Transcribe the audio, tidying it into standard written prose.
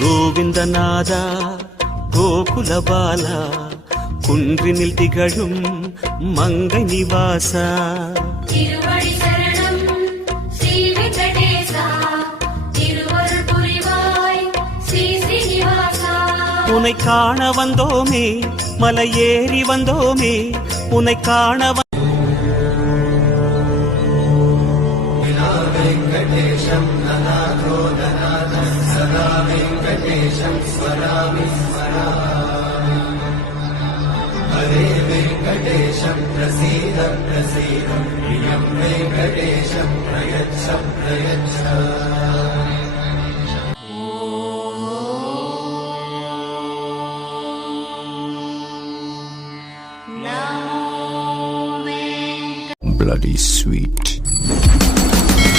கோவிந்தநாதா கோகுலபால குன்றினில் திகழும் மங்கை நிவாசா திருவடி சரணம் ஸ்ரீ வெங்கடேசா திருவருள் புரிவாய் ஸ்ரீ ஸ்ரீனிவாசா. உன்னை காண வந்தோமே மலையேறி வந்தோமே உன்னை காண வெங்கடேஷம் நநாதோ நநாதம் சதா வெங்கடேஷம் ஸ்மராமி ஸ்மராமி. ஹரே வெங்கடேஷம் பிரசீத பிரசீத பிரியம் வெங்கடேஷம் பிரயச்ச பிரயச்ச. Bloody sweet.